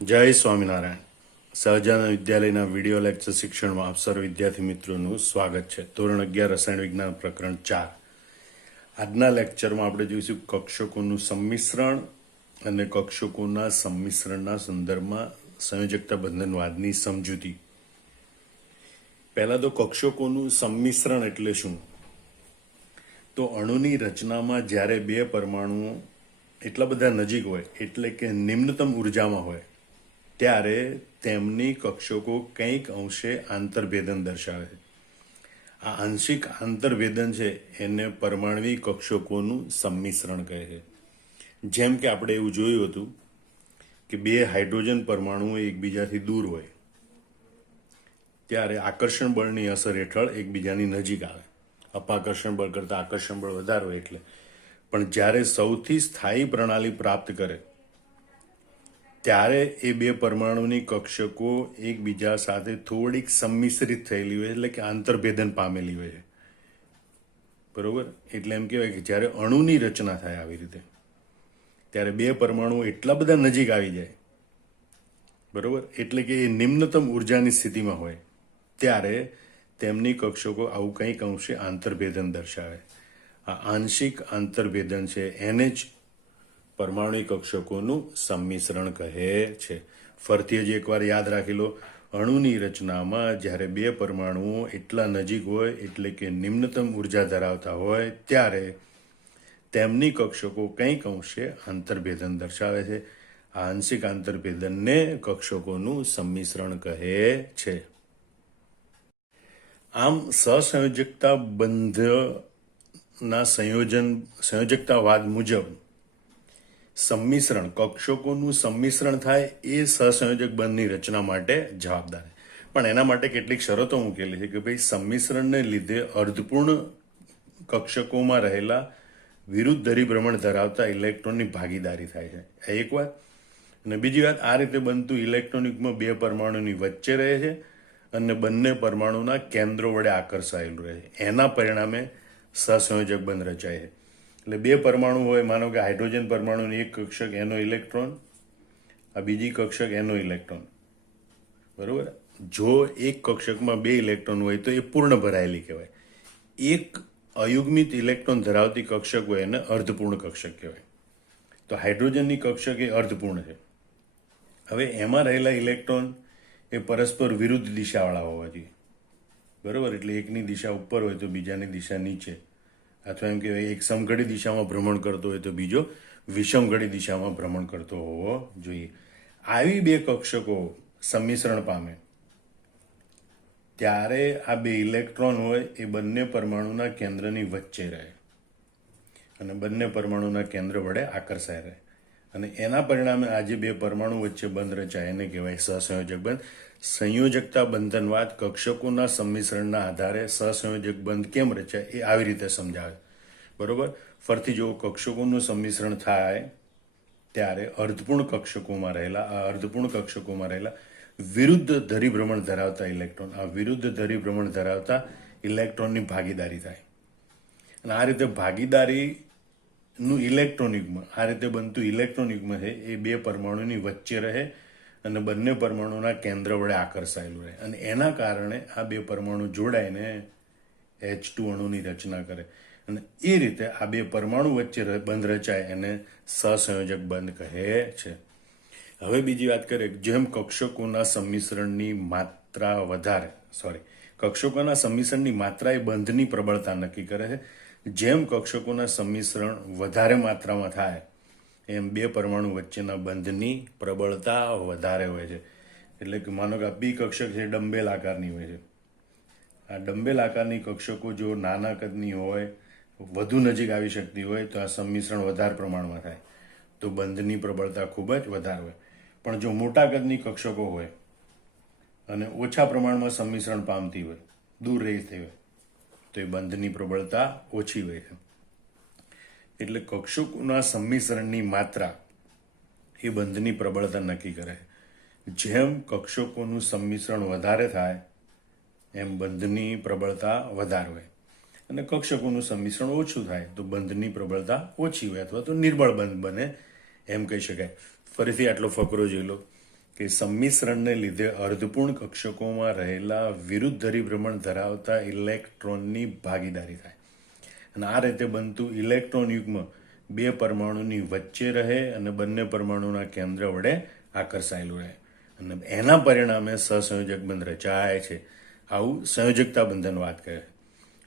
જય સ્વામિનારાયણ. સહજાનંદ વિદ્યાલયના video lecture શિક્ષણમાં આપ સર્વ વિદ્યાર્થી મિત્રોનું સ્વાગત છે. ધોરણ 11 રસાયણ વિજ્ઞાન પ્રકરણ 4. આજના લેક્ચરમાં આપણે જોઈશું કક્ષકોનું સંમિશ્રણ અને કક્ષકોના સંમિશ્રણના સંદર્ભમાં સંયોજકતા બંધનવાદની સમજૂતી. પહેલા તો કક્ષકોનું સંમિશ્રણ એટલે શું? તો અણુની રચનામાં જ્યારે બે પરમાણુઓ એટલા બધા નજીક હોય એટલે કે નિમ્નતમ ઉર્જામાં હોય ત્યારે તેમની કક્ષકો કંઈક અંશે આંતરભેદન દર્શાવે છે. આ આંશિક આંતરભેદન છે એને પરમાણવી કક્ષકોનું સંમિશ્રણ કહે છે. જેમ કે આપણે એવું જોયું હતું કે બે હાઇડ્રોજન પરમાણુઓ એકબીજાથી દૂર હોય ત્યારે આકર્ષણ બળની અસર હેઠળ એકબીજાની નજીક આવે. અપાકર્ષણ બળ કરતાં આકર્ષણ બળ વધારે હોય એટલે. પણ જ્યારે સૌથી સ્થાયી પ્રણાલી પ્રાપ્ત કરે ત્યારે એ બે પરમાણુની કક્ષકો એકબીજા સાથે થોડીક સંમિશ્રિત થયેલી હોય એટલે કે આંતરભેદન પામેલી હોય છે. બરોબર? એટલે એમ કહેવાય કે જ્યારે અણુની રચના થાય આવી રીતે ત્યારે બે પરમાણુઓ એટલા બધા નજીક આવી જાય, બરોબર, એટલે કે એ નિમ્નતમ ઉર્જાની સ્થિતિમાં હોય ત્યારે તેમની કક્ષકો આવું કંઈક અંશે આંતરભેદન દર્શાવે. આ આંશિક આંતરભેદન છે એને જ પરમાણુ કક્ષકોનું સંમિશ્રણ કહે છે. ફરીથી જ એકવાર યાદ રાખી લો, અણુની રચનામાં જ્યારે બે પરમાણુઓ એટલા નજીક હોય એટલે કે નિમ્નતમ ઉર્જા ધરાવતા હોય ત્યારે તેમની કક્ષકો કંઈક અંશે આંતરભેદન દર્શાવે છે. આ આંશિક આંતરભેદનને કક્ષકોનું સંમિશ્રણ કહે છે. આમ સહસંયોજકતા બંધના સંયોજકતાવાદ મુજબ સંમિશ્રણ, કક્ષકોનું સંમિશ્રણ થાય એ સહસંયોજક બંધની રચના માટે જવાબદાર છે. પણ એના માટે કેટલીક શરતો મૂકેલી છે કે ભાઈ સંમિશ્રણને લીધે અર્ધપૂર્ણ કક્ષકોમાં રહેલા વિરુદ્ધ ધરીભ્રમણ ધરાવતા ઇલેક્ટ્રોનની ભાગીદારી થાય છે. એક વાત. અને બીજી વાત, આ રીતે બનતું ઇલેક્ટ્રોન યુગ્મ બે પરમાણુની વચ્ચે રહે છે અને બંને પરમાણુના કેન્દ્રો વડે આકર્ષાયેલું રહે છે. એના પરિણામે સહસંયોજક બંધ રચાય છે. એટલે બે પરમાણુ હોય, માનો કે હાઇડ્રોજન પરમાણુની એક કક્ષક એનો ઇલેક્ટ્રોન, આ બીજી કક્ષક એનો ઇલેક્ટ્રોન, બરોબર. જો એક કક્ષકમાં બે ઇલેક્ટ્રોન હોય તો એ પૂર્ણ ભરાયેલી કહેવાય. એક અયુગ્મિત ઇલેક્ટ્રોન ધરાવતી કક્ષક હોય એને અર્ધપૂર્ણ કક્ષક કહેવાય. તો હાઇડ્રોજનની કક્ષક એ અર્ધપૂર્ણ છે. હવે એમાં રહેલા ઇલેક્ટ્રોન એ પરસ્પર વિરુદ્ધ દિશાવાળા હોવા જોઈએ, બરોબર. એટલે એકની દિશા ઉપર હોય તો બીજાની દિશા નીચે, અથવા એમ કહેવાય એક સમઘડી દિશામાં ભ્રમણ કરતો હોય તો બીજો વિષમઘડી દિશામાં ભ્રમણ કરતો હોવો જોઈએ. આવી બે કક્ષકો સંમિશ્રણ પામે ત્યારે આ બે ઇલેક્ટ્રોન હોય એ બંને પરમાણુના કેન્દ્રની વચ્ચે રહે અને બંને પરમાણુના કેન્દ્ર વડે આકર્ષાય રહે. અને એના પરિણામે આજે બે પરમાણુ વચ્ચે બંધ રચાય એને કહેવાય સહસંયોજક બંધ. સંયોજકતા બંધનવાદ કક્ષકોના સંમિશ્રણના આધારે સહસંયોજક બંધ કેમ રચાય એ આવી રીતે સમજાવે, બરોબર. ફરીથી જો કક્ષકોનું સંમિશ્રણ થાય ત્યારે અર્ધપૂર્ણ કક્ષકોમાં રહેલા વિરુદ્ધ ધરીભ્રમણ ધરાવતા ઇલેક્ટ્રોન, આ વિરુદ્ધ ધરીભ્રમણ ધરાવતા ઇલેક્ટ્રોનની ભાગીદારી થાય. અને આ રીતે ભાગીદારીનું ઇલેક્ટ્રોન યુગ્મ, આ રીતે બનતું ઇલેક્ટ્રોન યુગ્મ છે એ બે પરમાણુની વચ્ચે રહે અને બંને પરમાણુના કેન્દ્ર વડે આકર્ષાયેલું રહે. અને એના કારણે આ બે પરમાણુ જોડાઈને H2 અણુની રચના કરે. અને એ રીતે આ બે પરમાણુ વચ્ચે બંધ રચાય એને સહસંયોજક બંધ કહે છે. હવે બીજી વાત કરીએ, જેમ કક્ષકોના સંમિશ્રણની માત્રા એ બંધની પ્રબળતા નક્કી કરે છે. જેમ કક્ષકોના સંમિશ્રણ વધારે માત્રામાં થાય એમ બે પરમાણુ વચ્ચેના બંધની પ્રબળતા વધારે હોય છે. એટલે કે માનો કે આ બી કક્ષક છે ડંબેલ આકારની હોય છે. આ ડંબેલ આકારની કક્ષકો જો નાના કદની હોય, વધુ નજીક આવી શકતી હોય તો આ સંમિશ્રણ વધારે પ્રમાણમાં થાય તો બંધની પ્રબળતા ખૂબ જ વધારે હોય. પણ જો મોટા કદની કક્ષકો હોય અને ઓછા પ્રમાણમાં સંમિશ્રણ પામતી હોય, દૂર રહેતી હોય, તો એ બંધની પ્રબળતા ઓછી હોય છે. એટલે કક્ષકોના સંમિશ્રણની માત્રા એ બંધની પ્રબળતા નક્કી કરે. જેમ કક્ષકોનું સંમિશ્રણ વધારે થાય એમ બંધની પ્રબળતા વધારે હોય અને કક્ષકોનું સંમિશ્રણ ઓછું થાય તો બંધની પ્રબળતા ઓછી હોય અથવા તો નિર્બળ બંધ બને એમ કહી શકાય. ફરીથી આટલો ફકરો જોઈ લો કે સંમિશ્રણને લીધે અર્ધપૂર્ણ કક્ષકોમાં રહેલા વિરુદ્ધ ધરીભ્રમણ ધરાવતા ઇલેક્ટ્રોનની ભાગીદારી થાય અને આ રીતે બનતું ઇલેક્ટ્રોન યુગ્મ બે પરમાણુની વચ્ચે રહે અને બંને પરમાણુના કેન્દ્ર વડે આકર્ષાયેલું રહે અને એના પરિણામે સહસંયોજક બંધ રચાય છે. આવું સંયોજકતા બંધન વાત કરે.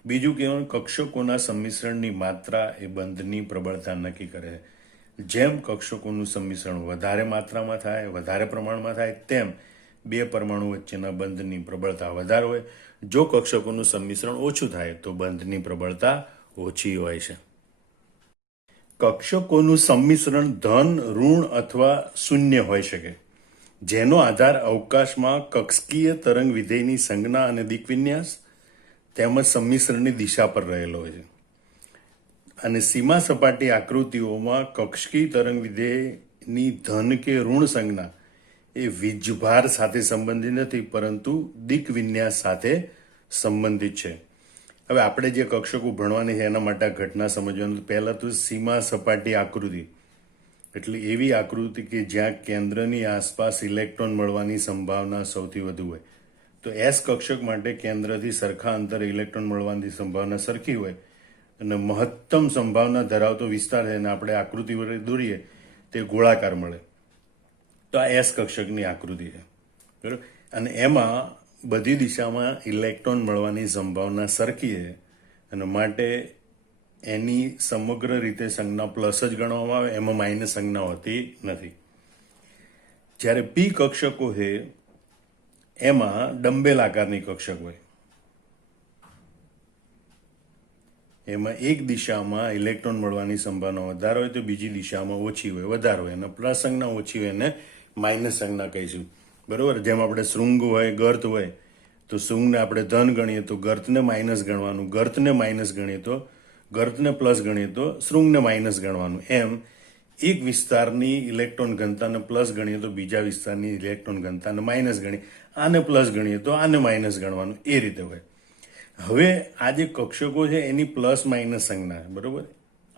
બીજું કહેવાનું, કક્ષકોના સંમિશ્રણની માત્રા એ બંધની પ્રબળતા નક્કી કરે છે. જેમ કક્ષકોનું સંમિશ્રણ વધારે માત્રામાં થાય, વધારે પ્રમાણમાં થાય, તેમ બે પરમાણુ વચ્ચેના બંધની પ્રબળતા વધારે હોય. જો કક્ષકોનું સંમિશ્રણ ઓછું થાય તો બંધની પ્રબળતા ઓછી હોય છે. કક્ષકોનું સંમિશ્રણ ધન, ઋણ અથવા શૂન્ય હોઈ શકે, જેનો આધાર અવકાશમાં કક્ષકીય તરંગ વિધેયની સંજ્ઞા અને દિક્વિન્યાસ તેમજ સંમિશ્રણની દિશા પર રહેલો હોય છે. અને સીમા સપાટી આકૃતિઓમાં કક્ષકીય તરંગ વિધેયની ધન કે ઋણ સંજ્ઞા એ વીજભાર સાથે સંબંધિત નથી, પરંતુ દિક્વિન્યાસ સાથે સંબંધિત છે. હવે આપણે જે કક્ષકો ભણવાની છે એના માટે આ ઘટના સમજવાનું. પહેલાં તો સીમા સપાટી આકૃતિ એટલે એવી આકૃતિ કે જ્યાં કેન્દ્રની આસપાસ ઇલેક્ટ્રોન મળવાની સંભાવના સૌથી વધુ હોય. તો એસ કક્ષક માટે કેન્દ્રથી સરખા અંતરે ઇલેક્ટ્રોન મળવાની સંભાવના સરખી હોય અને મહત્તમ સંભાવના ધરાવતો વિસ્તાર છે અને આપણે આકૃતિ વડે દોરીએ તે ગોળાકાર મળે. તો આ એસ કક્ષકની આકૃતિ છે, બરાબર. અને એમાં બધી દિશામાં ઇલેક્ટ્રોન મળવાની સંભાવના સરખી છે અને માટે એની સમગ્ર રીતે સંજ્ઞા પ્લસ જ ગણવામાં આવે, એમાં માઇનસ સંજ્ઞા હોતી નથી. જ્યારે પી કક્ષકો છે એમાં ડંબેલ આકારની કક્ષક હોય. એમાં એક દિશામાં ઇલેક્ટ્રોન મળવાની સંભાવના વધારે હોય તો બીજી દિશામાં ઓછી હોય, વધારે હોય. અને પ્લસ સંજ્ઞા ઓછી હોય એને માઇનસ સંજ્ઞા કહીશું, બરોબર. જેમ આપણે શૃંગ હોય, ગર્ત હોય, તો શૃંગને આપણે ધન ગણીએ તો ગર્તને માઇનસ ગણવાનું, ગર્તને માઇનસ ગણીએ તો ગર્તને પ્લસ ગણીએ તો શૃંગને માઇનસ ગણવાનું. એમ એક વિસ્તારની ઇલેક્ટ્રોન ઘનતાને પ્લસ ગણીએ તો બીજા વિસ્તારની ઇલેક્ટ્રોન ઘનતાને માઇનસ ગણીએ, આને પ્લસ ગણીએ તો આને માઇનસ ગણવાનું, એ રીતે હોય. હવે આ જે કક્ષકો છે એની પ્લસ માઇનસ સંજ્ઞા, બરોબર.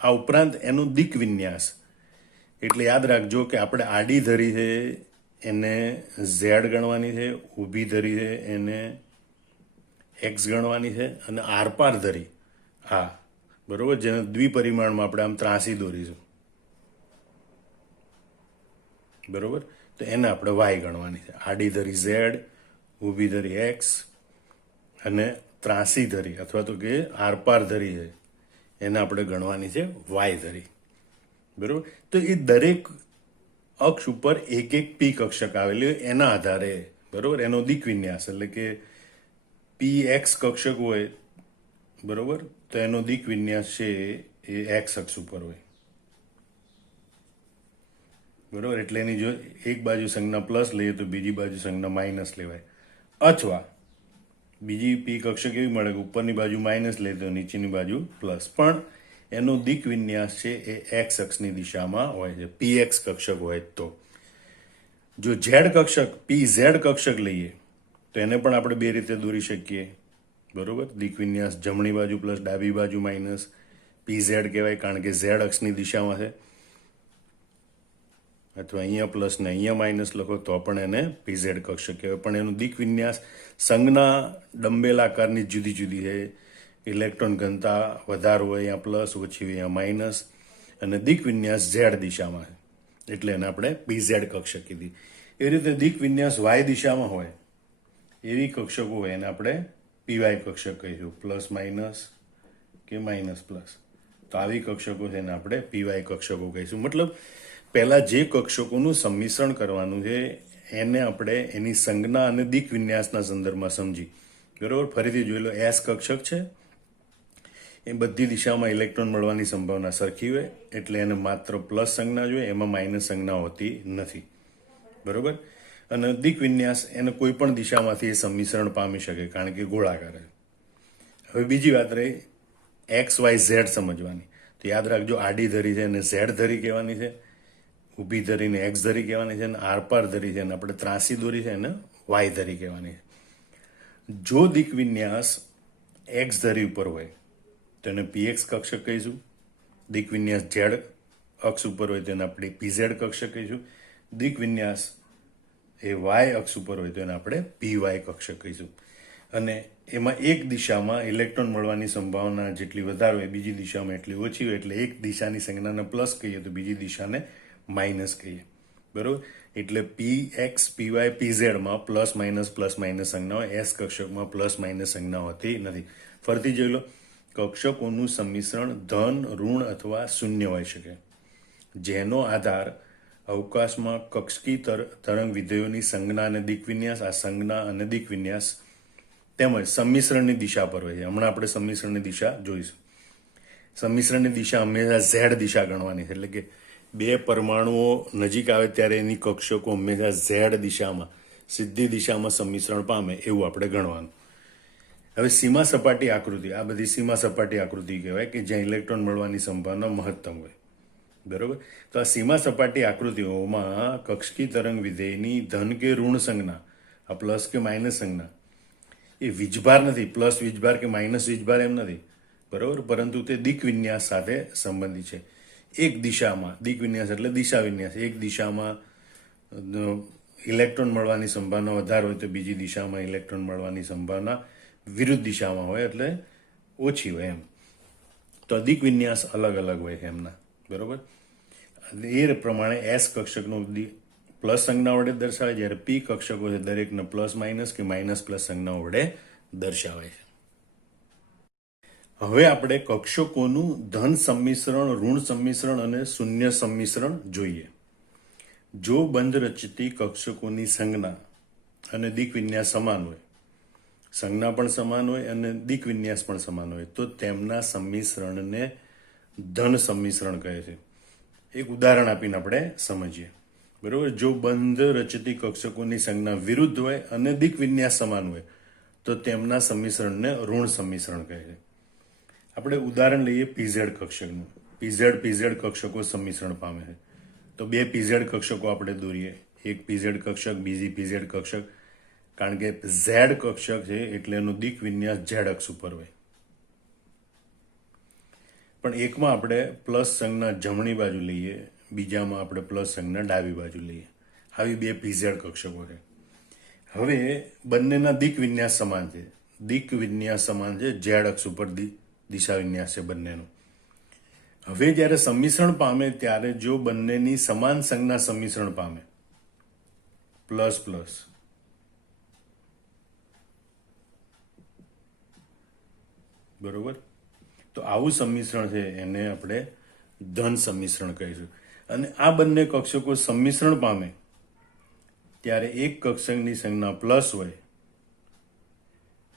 આ ઉપરાંત એનું દિક વિન્યાસ એટલે યાદ રાખજો કે આપણે આડી ધરી છે એને ઝેડ ગણવાની છે, ઊભી ધરી છે એને એક્સ ગણવાની છે અને આરપાર ધરી આ, બરોબર, જેને દ્વિપરિમાણમાં આપણે આમ ત્રાસી દોરીશું, બરોબર. તો એને આપણે વાય ગણવાની છે. આડી ધરી ઝેડ, ઊભી ધરી એક્સ અને ત્રાસી ધરી અથવા તો કે આરપાર ધરી છે એને આપણે ગણવાની છે વાય ધરી, બરોબર. તો એ દરેક અક્ષ ઉપર એક એક પી કક્ષક આવેલી હોય એના આધારે, બરોબર, એનો દિક વિન્યાસ એટલે કે પી એક્સ કક્ષક હોય, બરોબર, તો એનો દિક વિન્યાસ છે એ એક્સ અક્ષ ઉપર હોય, બરોબર. એટલે એની જો એક બાજુ સંજ્ઞા પ્લસ લઈએ તો બીજી બાજુ સંજ્ઞા માઇનસ લેવાય. અથવા બીજી પી કક્ષક એવી મળે કે ઉપરની બાજુ માઇનસ લે તો નીચેની બાજુ પ્લસ, પણ એનો દિક વિન્યાસ છે એ એક્સ અક્ષની દિશામાં હોય છે, પી એક્સ કક્ષક હોય તો. જો ઝેડ કક્ષક પી ઝેડ કક્ષક લઈએ તો એને પણ આપણે બે રીતે દોરી શકીએ, બરોબર. દિક વિન્યાસ જમણી બાજુ પ્લસ ડાબી બાજુ માઇનસ પી ઝેડ કહેવાય, કારણ કે ઝેડ અક્ષની દિશામાં છે. અથવા અહીંયા પ્લસ ને અહીંયા માઇનસ લખો તો પણ એને પીઝેડ કક્ષક કહેવાય. પણ એનું દિક વિન્યાસ સંજ્ઞા ડંબેલ આકારની જુદી જુદી છે. ઇલેક્ટ્રોન ઘનતા વધારે હોય અહીંયા પ્લસ, ઓછી હોય અહીંયા માઇનસ, અને દિક વિન્યાસ ઝેડ દિશામાં છે એટલે એને આપણે પીઝેડ કક્ષક કીધી. એ રીતે દિક વિન્યાસ વાય દિશામાં હોય એવી કક્ષકો હોય એને આપણે પીવાય કક્ષક કહીશું, પ્લસ માઇનસ કે માઇનસ પ્લસ. તો આવી કક્ષકો છે એને આપણે પીવાય કક્ષકો કહીશું. મતલબ પહેલા જે કક્ષકોનું સંમિશ્રણ કરવાનું છે એને આપણે એની સંજ્ઞા અને દિક વિન્યાસના સંદર્ભમાં સમજી, બરોબર. ફરીથી જોઈ લો, એસ કક્ષક છે એ બધી દિશામાં ઇલેક્ટ્રોન મળવાની સંભાવના સરખી હોય એટલે એને માત્ર પ્લસ સંજ્ઞા જોઈએ, એમાં માઇનસ સંજ્ઞા હોતી નથી, બરોબર. અને દિક વિન્યાસ એને કોઈ પણ દિશામાંથી એ સંમિશ્રણ પામી શકે કારણ કે ગોળાકાર છે. હવે બીજી વાત રહી એક્સ વાય ઝેડ સમજવાની. તો યાદ રાખજો, આડી ધરી છે એને ઝેડ ધરી કહેવાની છે, ઊભી ધરીને એક્સ ધરી કહેવાની છે, અને આરપાર ધરી છે અને આપણે ત્રાસી દોરી છે એને વાય ધરી કહેવાની છે. જો દિક વિન્યાસ એક્સ ધરી ઉપર હોય તો એને પીએક્સ કક્ષક કહીશું. દિક વિન્યાસ ઝેડ અક્ષ ઉપર હોય તો એને આપણે પીઝેડ કક્ષક કહીશું. દિક વિન્યાસ એ વાય અક્ષ ઉપર હોય તો એને આપણે પીવાય કક્ષક કહીશું. અને એમાં એક દિશામાં ઇલેક્ટ્રોન મળવાની સંભાવના જેટલી વધારે હોય બીજી દિશામાં એટલી ઓછી હોય, એટલે એક દિશાની સંજ્ઞાને પ્લસ કહીએ તો બીજી દિશાને માઇનસ કહીએ. બરોબર? એટલે પી એક્સ પીવાય પીઝેડમાં પ્લસ માઇનસ સંજ્ઞા હોય, એસ કક્ષકમાં પ્લસ માઇનસ સંજ્ઞા હોતી નથી. ફરીથી જોઈ લો, કક્ષકોનું સંમિશ્રણ ધન, ઋણ અથવા શૂન્ય હોઈ શકે, જેનો આધાર અવકાશમાં કક્ષકી તરંગ વિધેયોની સંજ્ઞા અને દિક્વિન્યાસ, આ સંજ્ઞા અને દિક્વિન્યાસ તેમજ સંમિશ્રણની દિશા પર હોય છે. હમણાં આપણે સંમિશ્રણની દિશા જોઈશું. સંમિશ્રણની દિશા હંમેશા ઝેડ દિશા ગણવાની છે, એટલે કે બે પરમાણુઓ નજીક આવે ત્યારે એની કક્ષકો હંમેશા ઝેડ દિશામાં, સીધી દિશામાં સંમિશ્રણ પામે એવું આપણે ગણવાનું. હવે સીમા સપાટી આકૃતિ, આ બધી સીમા સપાટી આકૃતિ કહેવાય કે જ્યાં ઇલેક્ટ્રોન મળવાની સંભાવના મહત્તમ હોય. બરોબર? તો આ સીમા સપાટી આકૃતિઓમાં કક્ષકી તરંગ વિધેયની ધન કે ઋણ સંજ્ઞા, આ પ્લસ કે માઇનસ સંજ્ઞા, એ વીજભાર નથી, પ્લસ વીજભાર કે માઇનસ વીજભાર એમ નથી. બરોબર? પરંતુ તે દિક વિન્યાસ સાથે સંબંધિત છે. એક દિશામાં, દિક વિન્યાસ એટલે દિશા વિન્યાસ, એક દિશામાં ઇલેક્ટ્રોન મળવાની સંભાવના વધારે હોય તો બીજી દિશામાં ઇલેક્ટ્રોન મળવાની સંભાવના વિરુદ્ધ દિશામાં હોય એટલે ઓછી હોય એમ. તો દિક વિન્યાસ અલગ અલગ હોય છે એમના. બરોબર? એ પ્રમાણે એસ કક્ષકનું પ્લસ સંજ્ઞા વડે દર્શાવે, જ્યારે પી કક્ષકો છે દરેકને પ્લસ માઇનસ કે માઇનસ પ્લસ સંજ્ઞા વડે દર્શાવે છે. હવે આપણે કક્ષકોનું ધન સંમિશ્રણ, ઋણ સંમિશ્રણ અને શૂન્ય સંમિશ્રણ જોઈએ. જો બંધ રચતી કક્ષકોની સંજ્ઞા અને દિક વિન્યાસ સમાન હોય, સંજ્ઞા પણ સમાન હોય અને દિક વિન્યાસ પણ સમાન હોય, તો તેમના સંમિશ્રણને ધન સંમિશ્રણ કહે છે. એક ઉદાહરણ આપીને આપણે સમજીએ. બરોબર? જો બંધ રચતી કક્ષકોની સંજ્ઞા વિરુદ્ધ હોય અને દિક વિન્યાસ સમાન હોય તો તેમના સંમિશ્રણને ઋણ સંમિશ્રણ કહે છે. આપણે ઉદાહરણ લઈએ પીઝેડ કક્ષકનું. પીઝેડ કક્ષકો સંમિશ્રણ પામે છે. તો બે પીઝેડ કક્ષકો આપણે દોરીએ, એક પીઝેડ કક્ષક, બીજી પીઝેડ કક્ષક. કારણ કે ઝેડ કક્ષક છે એટલે એનો દિક વિન્યાસ ઝેડ અક્ષ ઉપર હોય. પણ એકમાં આપણે પ્લસ સંજ્ઞા જમણી બાજુ લઈએ, બીજામાં આપણે પ્લસ સંજ્ઞા ડાબી બાજુ લઈએ. આવી બે પીઝેડ કક્ષકો છે. હવે બંનેના દિક વિન્યાસ સમાન છે. દિક વિન્યાસ સમાન છે, ઝેડ અક્ષ ઉપર દિશા વિન્યાસ છે બંનેનો. હવે જ્યારે સંમિશ્રણ પામે ત્યારે જો બંનેની સમાન સંજ્ઞા સંમિશ્રણ પામે, પ્લસ પ્લસ, બરોબર, તો આવું સંમિશ્રણ છે એને આપણે ધન સંમિશ્રણ કહીશું. અને આ બંને કક્ષકો સંમિશ્રણ પામે ત્યારે એક કક્ષકની સંજ્ઞા પ્લસ હોય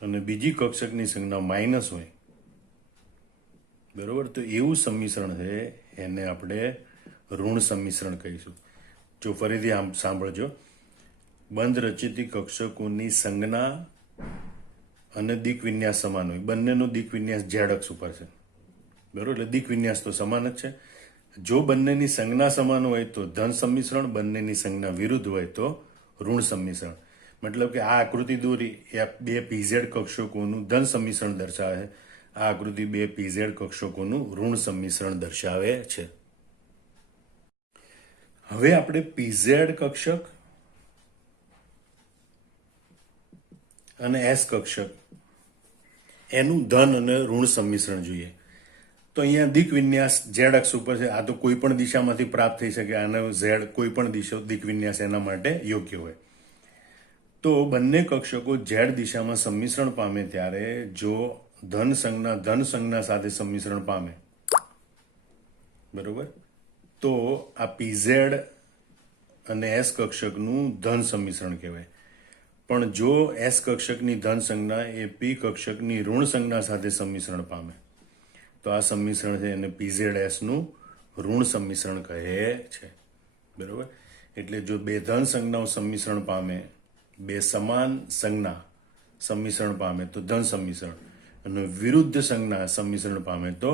અને બીજી કક્ષકની સંજ્ઞા માઇનસ હોય. બરોબર? તો એવું સંમિશ્રણ છે એને આપણે ઋણ સંમિશ્રણ કહીશું. જો ફરીથી આમ સાંભળજો, બંધ રચિત કક્ષકોની સંજ્ઞા અને દિક વિન્યાસ સમાન હોય, બંનેનો દિક વિન્યાસ ઝેડ અક્ષ ઉપર છે. બરોબર? એટલે દિક વિન્યાસ તો સમાન જ છે. જો બંનેની સંજ્ઞા સમાન હોય તો ધન સંમિશ્રણ, બંનેની સંજ્ઞા વિરુદ્ધ હોય તો ઋણ સંમિશ્રણ. મતલબ કે આ આકૃતિ દોરી એ બે પીઝેડ કક્ષકોનું ધન સંમિશ્રણ દર્શાવે છે, આ આકૃતિ બે પીઝેડ કક્ષકોનું ઋણ સંમિશ્રણ દર્શાવે છે. હવે આપણે પીઝેડ કક્ષક અને એસ કક્ષક એનું ધન અને ઋણ સંમિશ્રણ જોઈએ. તો અહીંયા દિક વિન્યાસ ઝેડ અક્ષ ઉપર છે. આ તો કોઈ પણ દિશામાંથી પ્રાપ્ત થઈ શકે, આનો ઝેડ કોઈ પણ દિક વિન્યાસ એના માટે યોગ્ય હોય. તો બંને કક્ષકો ઝેડ દિશામાં સંમિશ્રણ પામે ત્યારે જો ધન સંજ્ઞા સાથે સંમિશ્રણ પામે, બરોબર, તો આ પીઝેડ અને એસ કક્ષકનું ધન સંમિશ્રણ કહેવાય. પણ જો એસ કક્ષકની ધન સંજ્ઞા એ પી કક્ષકની ઋણ સંજ્ઞા સાથે સંમિશ્રણ પામે તો આ સંમિશ્રણ છે એને પીઝેડ એસનું ઋણ સંમિશ્રણ કહે છે. બરોબર? એટલે જો બે ધન સંજ્ઞાઓ સંમિશ્રણ પામે, બે સમાન સંજ્ઞા સંમિશ્રણ પામે તો ધન સંમિશ્રણ, અને વિરુદ્ધ સંજ્ઞા સંમિશ્રણ પામે તો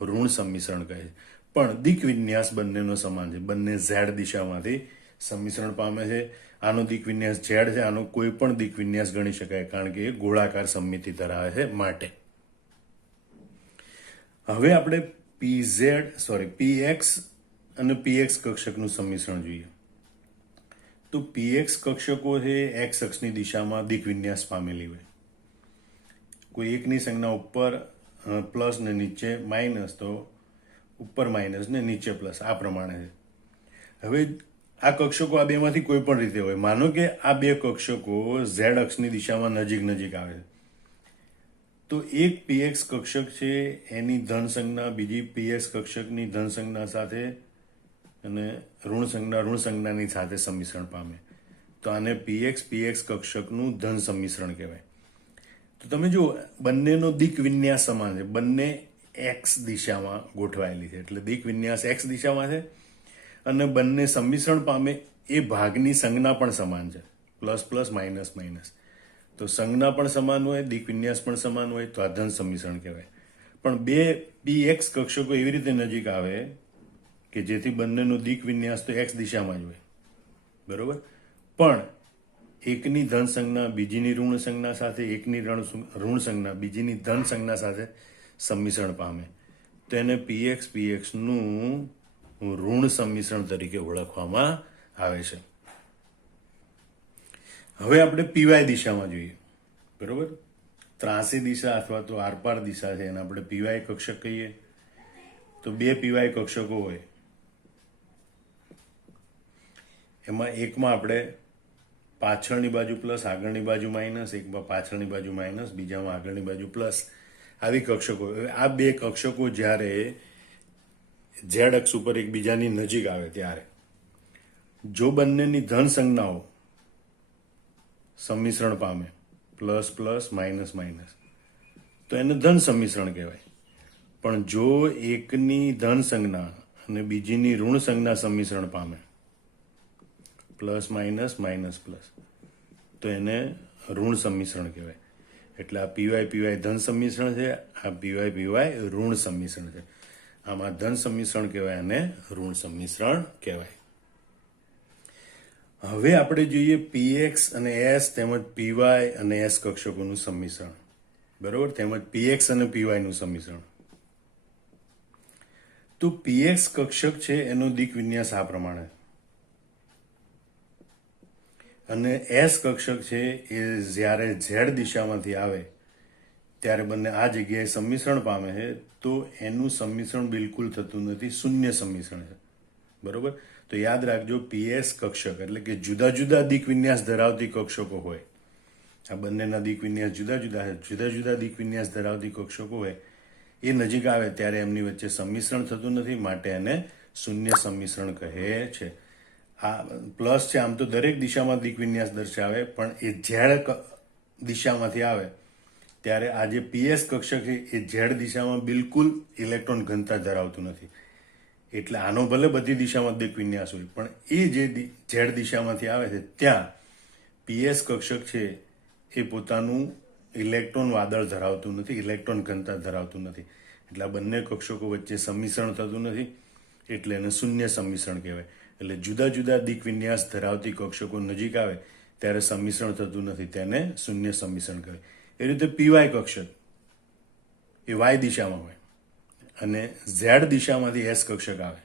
ઋણ સંમિશ્રણ કહે છે. પણ દિક વિન્યાસ બંનેનો સમાન છે. બંને ઝેડ દિશામાંથી સંમિશ્રણ પામે છે. આનો દિક વિન્યાસ ઝેડ છે, આનો કોઈ પણ દિક વિન્યાસ ગણી શકાય કારણ કે એ ગોળાકાર સમમિતિ ધરાવે છે માટે. હવે આપણે પીએક્સ અને પીએક્સ કક્ષકનું સંમિશ્રણ જોઈએ. તો પીએક્સ કક્ષકો છે એક્સ અક્ષની દિશામાં દિક વિન્યાસ પામેલી હોય. કોઈ એકની સંજ્ઞા ઉપર પ્લસ ને નીચે માઇનસ, તો ઉપર માઇનસ ને નીચે પ્લસ, આ પ્રમાણે છે. હવે આ કક્ષકો આ બેમાંથી કોઈ પણ રીતે હોય. માનો કે આ બે કક્ષકો ઝેડ અક્ષની દિશામાં નજીક નજીક આવે છે, તો એક પીએક્સ કક્ષક છે એની ધન સંજ્ઞા બીજી પીએક્સ કક્ષકની ધન સંજ્ઞા સાથે અને ઋણ સંજ્ઞાની સાથે સંમિશ્રણ પામે, તો આને પીએક્સ કક્ષકનું ધન સંમિશ્રણ કહેવાય. તો તમે જુઓ, બંનેનો દિક વિન્યાસ સમાન છે, બંને એક્સ દિશામાં ગોઠવાયેલી છે, એટલે દિક વિન્યાસ એક્સ દિશામાં છે, અને બંને સંમિશ્રણ પામે એ ભાગની સંજ્ઞા પણ સમાન છે, પ્લસ પ્લસ માઇનસ માઇનસ. તો સંજ્ઞા પણ સમાન હોય, દિક વિન્યાસ પણ સમાન હોય, તો આ ધન સંમિશ્રણ કહેવાય. પણ બે પીએક્સ કક્ષકો એવી રીતે નજીક આવે કે જેથી બંનેનો દિક વિન્યાસ તો એક્સ દિશામાં જ હોય, બરોબર. પણ એકની ધન સંજ્ઞા બીજીની ઋણ સંજ્ઞા સાથે, એકની ઋણ સંજ્ઞા બીજીની ધન સંજ્ઞા સાથે સંમિશ્રણ પામે, તો એને પીએક્સ નું ઋણ સંમિશ્રણ તરીકે ઓળખવામાં આવે છે. હવે આપણે પીવાય દિશામાં જોઈએ, બરોબર. ત્રાસી દિશા અથવા તો આરપાર દિશા છે એને આપણે પીવાય કક્ષક કહીએ. તો બે પીવાય કક્ષકો હોય, એમાં એકમાં આપણે પાછળની બાજુ પ્લસ આગળની બાજુ માઇનસ, એકમાં પાછળની બાજુ માઇનસ બીજામાં આગળની બાજુ પ્લસ, આવી કક્ષકો. આ બે કક્ષકો જ્યારે ઝેડ અક્ષ ઉપર એકબીજાની નજીક આવે ત્યારે જો બંનેની ધન સંજ્ઞાઓ સંમિશ્રણ પામે, પ્લસ પ્લસ માઇનસ માઇનસ, તો એને ધન સંમિશ્રણ કહેવાય. પણ જો એકની ધન સંજ્ઞા અને બીજીની ઋણ સંજ્ઞા સંમિશ્રણ પામે, પ્લસ માઇનસ માઇનસ પ્લસ, તો એને ઋણ સંમિશ્રણ કહેવાય. એટલે આ પીવાય ધન સંમિશ્રણ છે, આ પીવાય ઋણ સંમિશ્રણ છે. આમાં ધન સંમિશ્રણ કહેવાય અને ઋણ સંમિશ્રણ કહેવાય. હવે આપણે જોઈએ પીએક્સ અને એસ તેમજ પીવાય અને એસ કક્ષકોનું સંમિશ્રણ, બરોબર, તેમજ પીએક્સ અને પીવાય નું સંમિશ્રણ. તો પીએક્સ કક્ષક છે એનો દિક વિન્યાસ આ પ્રમાણે, અને એસ કક્ષક છે એ જ્યારે ઝેડ દિશામાંથી આવે ત્યારે બંને આ જગ્યાએ સંમિશ્રણ પામે છે, તો એનું સંમિશ્રણ બિલકુલ થતું નથી, શૂન્ય સંમિશ્રણ છે, બરોબર. તો યાદ રાખજો, પીએસ કક્ષક એટલે કે જુદા જુદા દિક વિન્યાસ ધરાવતી કક્ષકો હોય, આ બંનેના દિક વિન્યાસ જુદા જુદા દિક વિન્યાસ ધરાવતી કક્ષકો હોય, એ નજીક આવે ત્યારે એમની વચ્ચે સંમિશ્રણ થતું નથી, માટે એને શૂન્ય સંમિશ્રણ કહે છે. આ પ્લસ છે, આમ તો દરેક દિશામાં દિક વિન્યાસ દર્શાવે, પણ એ ઝેડ દિશામાંથી આવે ત્યારે આ જે પીએસ કક્ષક છે એ ઝેડ દિશામાં બિલકુલ ઇલેક્ટ્રોન ઘનતા ધરાવતું નથી. એટલે આનો ભલે બધી દિશામાં દિક વિન્યાસ હોય, પણ એ જે ઝેડ દિશામાંથી આવે છે ત્યાં પીએસ કક્ષક છે એ પોતાનું ઇલેક્ટ્રોન વાદળ ધરાવતું નથી, ઇલેક્ટ્રોન ઘનતા ધરાવતું નથી. એટલે આ બંને કક્ષકો વચ્ચે સંમિશ્રણ થતું નથી, એટલે એને શૂન્ય સંમિશ્રણ કહેવાય. એટલે જુદા જુદા દિક વિન્યાસ ધરાવતી કક્ષકો નજીક આવે ત્યારે સંમિશ્રણ થતું નથી, તેને શૂન્ય સંમિશ્રણ કહેવાય. એ રીતે પીવાય કક્ષક એ વાય દિશામાં હોય અને ઝેડ દિશામાંથી એસ કક્ષક આવે,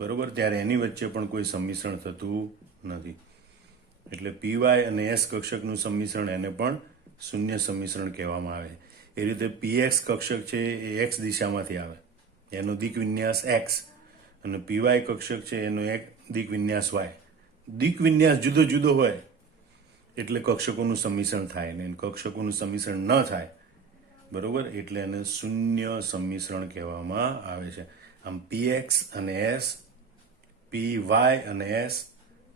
બરોબર, ત્યારે એની વચ્ચે પણ કોઈ સંમિશ્રણ થતું નથી. એટલે પીવાય અને એસ કક્ષકનું સંમિશ્રણ એને પણ શૂન્ય સંમિશ્રણ કહેવામાં આવે. એ રીતે પીએક્સ કક્ષક છે એ એક્સ દિશામાંથી આવે, એનો દિક વિન્યાસ એક્સ, અને પીવાય કક્ષક છે એનો એક દિક વિન્યાસ વાય. દિક વિન્યાસ જુદો જુદો હોય એટલે કક્ષકોનું સંમિશ્રણ થાય ને, કક્ષકોનું સંમિશ્રણ ન થાય, બરોબર, એટલે એને શૂન્ય સંમિશ્રણ કહેવામાં આવે છે. આમ પીએક્સ અને એસ, પી વાય અને એસ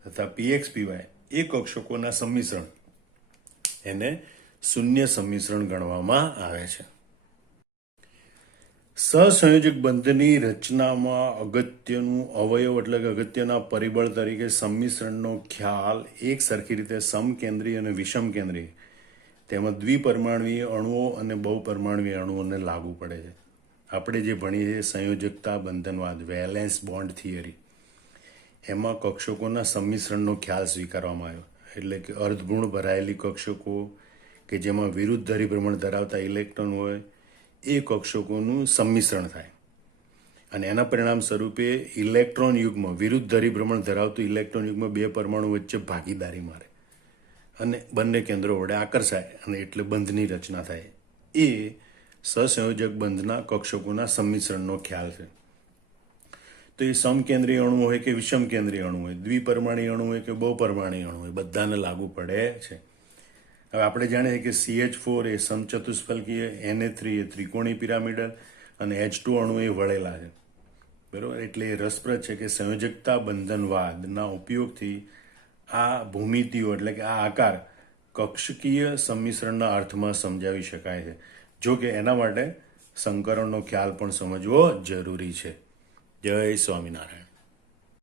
તથા પીએક્સ પીવાય એ કક્ષકોના સંમિશ્રણ એને શૂન્ય સંમિશ્રણ ગણવામાં આવે છે. સહસંયોજક બંધની રચનામાં અગત્યનું અવયવ એટલે કે અગત્યના પરિબળ તરીકે સંમિશ્રણનો ખ્યાલ એક સરખી રીતે સમકેન્દ્રી અને વિષમ કેન્દ્રી તેમજ દ્વિપરમાણવીય અણુઓ અને બહુપરમાણવીય અણુઓને લાગુ પડે છે. આપણે જે ભણીએ છીએ સંયોજકતા બંધનવાદ, વેલેન્સ બોન્ડ થિયરી, એમાં કક્ષકોના સંમિશ્રણનો ખ્યાલ સ્વીકારવામાં આવ્યો. એટલે કે અર્ધગુણ ભરાયેલી કક્ષકો કે જેમાં વિરુદ્ધ ધરીભ્રમણ ધરાવતા ઇલેક્ટ્રોન હોય એ કક્ષકોનું સંમિશ્રણ થાય. અને એના પરિણામ સ્વરૂપે ઇલેક્ટ્રોન યુગ્મ વિરુદ્ધ ધરીભ્રમણ ધરાવતું ઇલેક્ટ્રોન યુગ્મ બે પરમાણુ વચ્ચે ભાગીદારી મારે અને બંને કેન્દ્રો વડે આકર્ષાય અને એટલે બંધની રચના થાય. એ સહસંયોજક બંધના કક્ષકોના સંમિશ્રણનો ખ્યાલ છે. તો એ સમકેન્દ્રીય અણુ હોય કે વિષમ કેન્દ્રીય અણુ હોય, દ્વિપરમાણીય અણુ હોય કે બહુપરમાણીય અણુ હોય, બધાને લાગુ પડે છે. હવે આપણે જાણીએ કે CH4 એ સમચતુષ્ફલકીય, Na3 એ ત્રિકોણી પિરામિડલ અને H2 અણુ એ વળેલા છે. બરાબર, એટલે એ રસપ્રદ છે કે સંયોજકતા બંધનવાદના ઉપયોગથી આ ભૂમિતિઓ એટલે કે આ આકાર કક્ષકીય સંમિશ્રણના અર્થમાં સમજાવી શકાય છે. જો કે એના માટે સંકરણનો ખ્યાલ પણ સમજવો જરૂરી છે. જય સ્વામિનારાયણ.